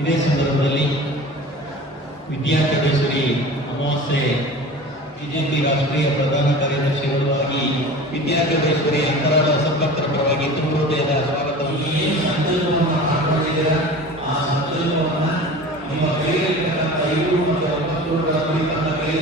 ಇದೇ ಸಂದರ್ಭದಲ್ಲಿ ವಿದ್ಯಾರ್ಥಿಗಳೇಶ್ವರಿ ಅಮಾವಾಸ್ಯೆ ಬಿಜೆಪಿ ರಾಷ್ಟ್ರೀಯ ಪ್ರಧಾನ ಕಾರ್ಯದರ್ಶಿಗಳು ಆಗಿ ವಿದ್ಯಾರ್ಥಿಗಳೇಶ್ವರಿ ಅಂತರಾಳ ಸಂಪರ್ಕರ ಪರವಾಗಿ ತುಂಬ ಹೃದಯದ ಸ್ವಾಗತವನ್ನು ಹಾಕೊಂಡಿದ್ದೀರ. ಆ ಸಂಕಲ್ಪವನ್ನು ನಿಮ್ಮ ಕೈಯಲ್ಲಿರ್ತಕ್ಕಂಥ 5 ಮತ್ತು 9 ಕುರಿತಂತ ಕೈ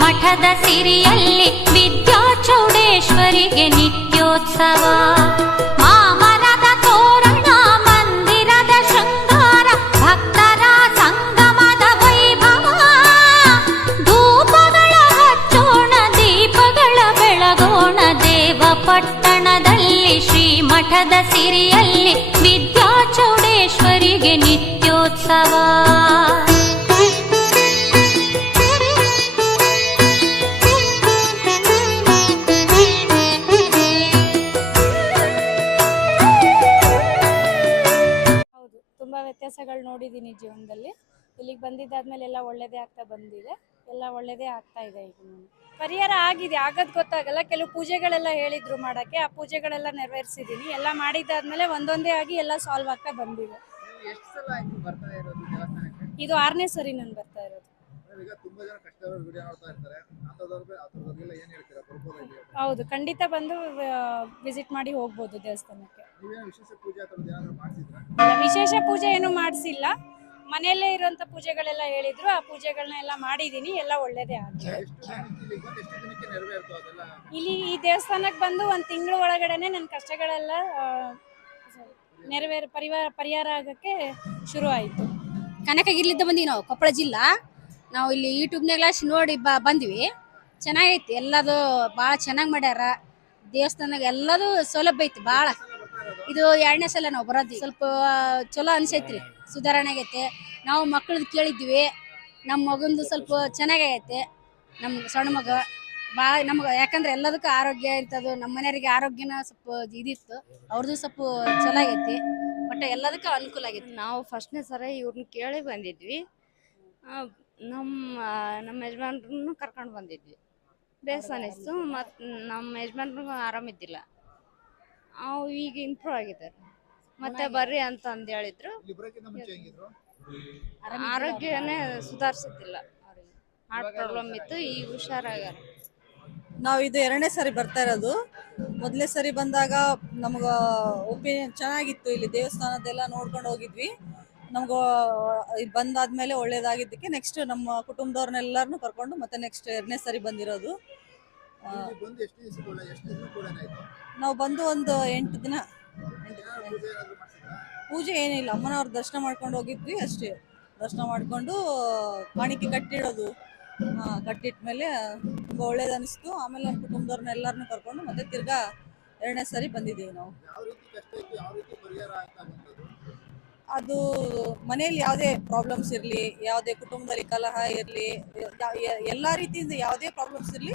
ಮಠದ ಸಿರಿಯಲ್ಲಿ ವಿದ್ಯಾ ಚೌಡೇಶ್ವರಿಗೆ ನಿತ್ಯೋತ್ಸವ. ಮಾಮರದ ತೋರಣ ಮಂದಿರದ ಶೃಂಗಾರ ಭಕ್ತರ ಸಂಗಮದ ವೈಭವ. ಧೂಪಗಳ ಹಚ್ಚೋಣ ದೀಪಗಳ ಬೆಳಗೋಣ ದೇವ ಪಟ್ಟಣದಲ್ಲಿ ಶ್ರೀ ಮಠದ ಸಿರಿಯಲ್ಲಿ ವಿದ್ಯಾ ಚೌಡೇಶ್ವರಿಗೆ ನಿತ್ಯೋತ್ಸವ. ವ್ಯತ್ಯಾಸಗಳು ನೋಡಿದ್ದೀನಿ ಜೀವನದಲ್ಲಿ. ಇಲ್ಲಿಗೆ ಬಂದಿದ್ದಾದ್ಮೇಲೆ ಎಲ್ಲ ಒಳ್ಳೇದೇ ಆಗ್ತಾ ಬಂದಿದೆ, ಎಲ್ಲ ಒಳ್ಳೇದೇ ಆಗ್ತಾ ಇದೆ. ಈಗ ಪರಿಹಾರ ಆಗಿದೆ, ಆಗೋದು ಗೊತ್ತಾಗಲ್ಲ. ಕೆಲವು ಪೂಜೆಗಳೆಲ್ಲ ಹೇಳಿದ್ರು ಮಾಡೋಕ್ಕೆ, ಆ ಪೂಜೆಗಳೆಲ್ಲ ನೆರವೇರಿಸಿದ್ದೀನಿ. ಎಲ್ಲ ಮಾಡಿದ್ದಾದ್ಮೇಲೆ ಒಂದೊಂದೇ ಆಗಿ ಎಲ್ಲ ಸಾಲ್ವ್ ಆಗ್ತಾ ಬಂದಿದೆ. ಇದು 6ನೇ ಸರಿ ನಾನು ಬರ್ತಾ ಇರೋದು. ಹೌದು, ಖಂಡಿತ ಬಂದು ವಿಸಿಟ್ ಮಾಡಿ ಹೋಗ್ಬೋದು ದೇವಸ್ಥಾನಕ್ಕೆ. ವಿಶೇಷ ಪೂಜೆ ಏನು ಮಾಡಿಸಿಲ್ಲ, ಮನೆಯಲ್ಲೇ ಇರುವಂತ ಪೂಜೆಗಳೆಲ್ಲ ಹೇಳಿದ್ರು, ಆ ಪೂಜೆಗಳನ್ನ ಎಲ್ಲ ಮಾಡಿದೀನಿ, ಎಲ್ಲ ಒಳ್ಳೇದೇ ಆಗಿದೆ. ಇಲ್ಲಿ ಈ ದೇವಸ್ಥಾನಕ್ಕೆ ಬಂದು 1 ತಿಂಗಳ ಒಳಗಡೆನೆ ನನ್ನ ಕಷ್ಟಗಳೆಲ್ಲ ಪರಿಹಾರ ಆಗಕ್ಕೆ ಶುರು ಆಯಿತು. ಕನಕಗಿರಿಲಿದ್ದ ಬಂದೀವಿ ನಾವು, ಕೊಪ್ಪಳ ಜಿಲ್ಲಾ. ನಾವು ಇಲ್ಲಿ ಯೂಟ್ಯೂಬ್ನಾಗ ನೋಡಿ ಬಂದ್ವಿ. ಚೆನ್ನಾಗೈತಿ, ಎಲ್ಲದು ಭಾಳ ಚೆನ್ನಾಗಿ ಮಾಡ್ಯಾರ. ದೇವಸ್ಥಾನದಾಗ ಎಲ್ಲದು ಸೌಲಭ್ಯ ಐತಿ ಭಾಳ. ಇದು 2ನೇ ಸಲ ನಾವು ಬರೋದು. ಸ್ವಲ್ಪ ಚಲೋ ಅನ್ಸೈತ್ರಿ, ಸುಧಾರಣೆ ಆಗೈತೆ. ನಾವು ಮಕ್ಕಳದ್ದು ಕೇಳಿದ್ವಿ, ನಮ್ಮ ಮಗಂದು ಸ್ವಲ್ಪ ಚೆನ್ನಾಗೈತೆ. ನಮ್ಮ ಸಣ್ಣ ಮಗ ಭಾಳ ನಮ್ಗೆ, ಯಾಕಂದ್ರೆ ಎಲ್ಲದಕ್ಕೂ ಆರೋಗ್ಯ ಇಂಥದ್ದು. ನಮ್ಮ ಮನೆಯವರಿಗೆ ಆರೋಗ್ಯನ ಸ್ವಲ್ಪ ಇದಿತ್ತು, ಅವ್ರದ್ದು ಸ್ವಲ್ಪ ಚಲೋ ಆಗೈತಿ. ಬಟ್ ಎಲ್ಲದಕ್ಕೂ ಅನುಕೂಲ ಆಗೈತಿ. ನಾವು 1ನೇ ಸರಿ ಇವ್ರನ್ನ ಕೇಳಿ ಬಂದಿದ್ವಿ. ನಮ್ಮ ಯಜಮಾನ್ರನ್ನು ಕರ್ಕೊಂಡು ಬಂದಿದ್ವಿ. ಬೇಸ್ ಅನಿಸ್ತು. ಮತ್ತು ನಮ್ಮ ಯಜಮಾನ್ರಿಗೂ ಆರಾಮಿದ್ದಿಲ್ಲ, ಅವು ಈಗ ಇಂಪ್ರೂವ್ ಆಗಿದ್ದಾರೆ. ಮತ್ತೆ ಬರ್ರಿ ಅಂತ ಅಂದು ಹೇಳಿದ್ರು. ಆರೋಗ್ಯನೇ ಸುಧಾರಿಸುತ್ತಿಲ್ಲ, ಹಾರ್ಟ್ ಪ್ರಾಬ್ಲಮ್ ಇತ್ತು, ಈಗ ಹುಷಾರಾಗ್ಯಾರ. ನಾವು ಇದು 2ನೇ ಸರಿ ಬರ್ತಾ ಇರೋದು. ಮೊದಲನೇ ಸರಿ ಬಂದಾಗ ನಮ್ಗೆ ಒಪಿನಿಯನ್ ಚೆನ್ನಾಗಿತ್ತು. ಇಲ್ಲಿ ದೇವಸ್ಥಾನದೆಲ್ಲ ನೋಡ್ಕೊಂಡು ಹೋಗಿದ್ವಿ. ನಮ್ಗೆ ಬಂದಾದ್ಮೇಲೆ ಒಳ್ಳೇದಾಗಿದ್ದಕ್ಕೆ ನೆಕ್ಸ್ಟ್ ನಮ್ಮ ಕುಟುಂಬದವ್ರನ್ನೆಲ್ಲರನ್ನು ಕರ್ಕೊಂಡು ಮತ್ತೆ ನೆಕ್ಸ್ಟ್ 2ನೇ ಸರಿ ಬಂದಿರೋದು. ನಾವು ಬಂದು ಒಂದು 8 ದಿನ. ಪೂಜೆ ಏನಿಲ್ಲ, ಅಮ್ಮನವ್ರ ದರ್ಶನ ಮಾಡ್ಕೊಂಡು ಹೋಗಿದ್ವಿ ಅಷ್ಟೇ. ದರ್ಶನ ಮಾಡ್ಕೊಂಡು ಕಾಣಿಕೆ ಕಟ್ಟಿಡೋದು, ಕಟ್ಟಿಟ್ಮೇಲೆ ತುಂಬ ಒಳ್ಳೇದು ಅನಿಸ್ತು. ಆಮೇಲೆ ನಮ್ಮ ಕುಟುಂಬದವ್ರನ್ನೆಲ್ಲರನ್ನು ಕರ್ಕೊಂಡು ಮತ್ತೆ ತಿರ್ಗಾ 2ನೇ ಸರಿ ಬಂದಿದ್ದೀವಿ ನಾವು. ಅದು ಮನೆಯಲ್ಲಿ ಯಾವುದೇ ಪ್ರಾಬ್ಲಮ್ಸ್ ಇರಲಿ, ಯಾವುದೇ ಕುಟುಂಬದಲ್ಲಿ ಕಲಹ ಇರಲಿ, ಎಲ್ಲ ರೀತಿಯಿಂದ ಯಾವುದೇ ಪ್ರಾಬ್ಲಮ್ಸ್ ಇರಲಿ,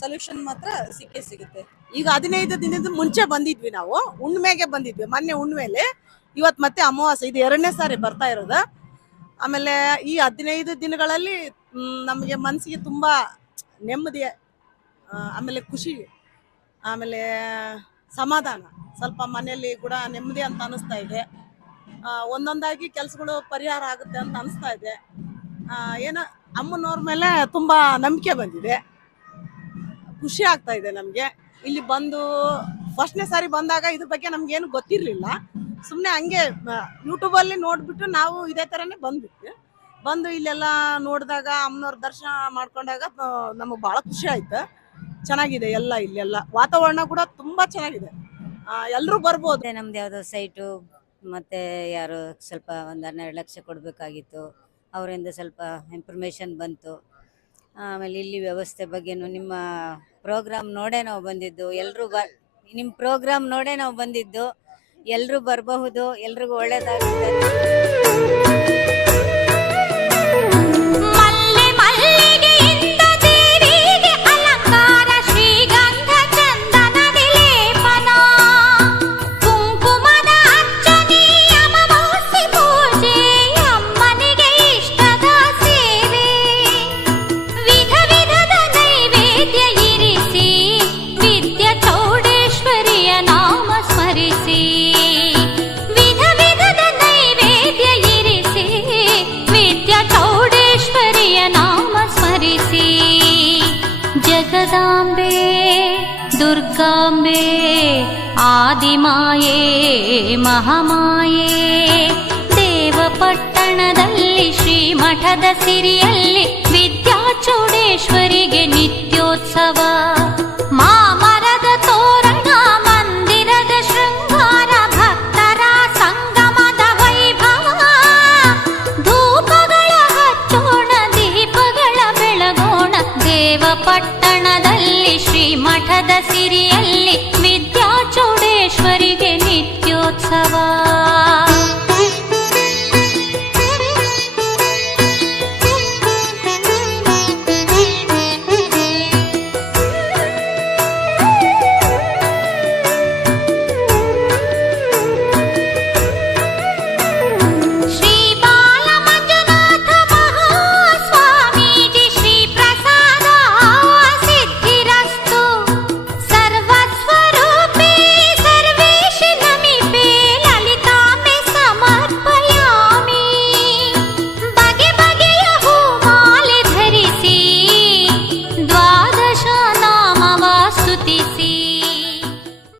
ಸೊಲ್ಯೂಷನ್ ಮಾತ್ರ ಸಿಕ್ಕೇ ಸಿಗುತ್ತೆ. ಈಗ 15 ದಿನದ ಮುಂಚೆ ಬಂದಿದ್ವಿ ನಾವು, ಹುಣ್ಣಿಮೆಗೆ ಬಂದಿದ್ವಿ. ಮೊನ್ನೆ ಹುಣ್ಣಿಮೆಲಿ, ಇವತ್ತು ಮತ್ತೆ ಅಮಾವಾಸ್ಯೆ. ಇದು 2ನೇ ಸಾರಿ ಬರ್ತಾ ಇರೋದು. ಆಮೇಲೆ ಈ 15 ದಿನಗಳಲ್ಲಿ ನಮಗೆ ಮನಸ್ಸಿಗೆ ತುಂಬ ನೆಮ್ಮದಿ, ಆಮೇಲೆ ಖುಷಿ, ಆಮೇಲೆ ಸಮಾಧಾನ. ಸ್ವಲ್ಪ ಮನೆಯಲ್ಲಿ ಕೂಡ ನೆಮ್ಮದಿ ಅಂತ ಅನಿಸ್ತಾ ಇದೆ. ಒಂದೊಂದಾಗಿ ಕೆಲಸಗಳು ಪರಿಹಾರ ಆಗುತ್ತೆ ಅಂತ ಅನಿಸ್ತಾ ಇದೆ. ಏನೋ ಅಮ್ಮನವ್ರ ಮೇಲೆ ತುಂಬ ನಂಬಿಕೆ ಬಂದಿದೆ, ಖುಷಿ ಆಗ್ತಾ ಇದೆ ನಮಗೆ. ಇಲ್ಲಿ ಬಂದು 1ನೇ ಸಾರಿ ಬಂದಾಗ ಇದ್ರ ಬಗ್ಗೆ ನಮ್ಗೇನು ಗೊತ್ತಿರಲಿಲ್ಲ. ಸುಮ್ಮನೆ ಹಂಗೆ ಯೂಟ್ಯೂಬಲ್ಲಿ ನೋಡಿಬಿಟ್ಟು ನಾವು ಇದೇ ಥರನೇ ಬಂದ್ಬಿಟ್ವಿ. ಬಂದು ಇಲ್ಲೆಲ್ಲ ನೋಡಿದಾಗ, ಅಮ್ಮನವ್ರ ದರ್ಶನ ಮಾಡ್ಕೊಂಡಾಗ ನಮಗೆ ಭಾಳ ಖುಷಿ ಆಯ್ತು. ಚೆನ್ನಾಗಿದೆ ಎಲ್ಲ, ಇಲ್ಲೆಲ್ಲ ವಾತಾವರಣ ಕೂಡ ತುಂಬ ಚೆನ್ನಾಗಿದೆ. ಎಲ್ಲರೂ ಬರ್ಬೋದು. ನಮ್ದು ಯಾವುದೋ ಸೈಟು ಮತ್ತು ಯಾರು ಸ್ವಲ್ಪ ಒಂದು 12 ಲಕ್ಷ ಕೊಡಬೇಕಾಗಿತ್ತು, ಅವರಿಂದ ಸ್ವಲ್ಪ ಇನ್ಫಾರ್ಮೇಷನ್ ಬಂತು. ಆಮೇಲೆ ಇಲ್ಲಿ ವ್ಯವಸ್ಥೆ ಬಗ್ಗೆನು ನಿಮ್ಮ ಪ್ರೋಗ್ರಾಮ್ ನೋಡೇ ನಾವು ಬಂದಿದ್ದು. ಎಲ್ಲರೂ ನಿಮ್ಮ ಪ್ರೋಗ್ರಾಮ್ ನೋಡೇ ನಾವು ಬಂದಿದ್ದು. ಎಲ್ಲರೂ ಬರಬಹುದು, ಎಲ್ರಿಗೂ ಒಳ್ಳೇದಾಗುತ್ತೆ. ಜಗದಾಂಬೆ ದುರ್ಗಾಂಬೆ ಆದಿಮಾಯೇ ಮಹಾಮಾಯೇ ದೇವಪಟ್ಟಣದಲ್ಲಿ ಶ್ರೀಮಠದ ಸಿರಿಯಲ್ಲಿ ವಿದ್ಯಾಚೌಡೇಶ್ವರಿಗೆ ನಿತ್ಯೋತ್ಸವ.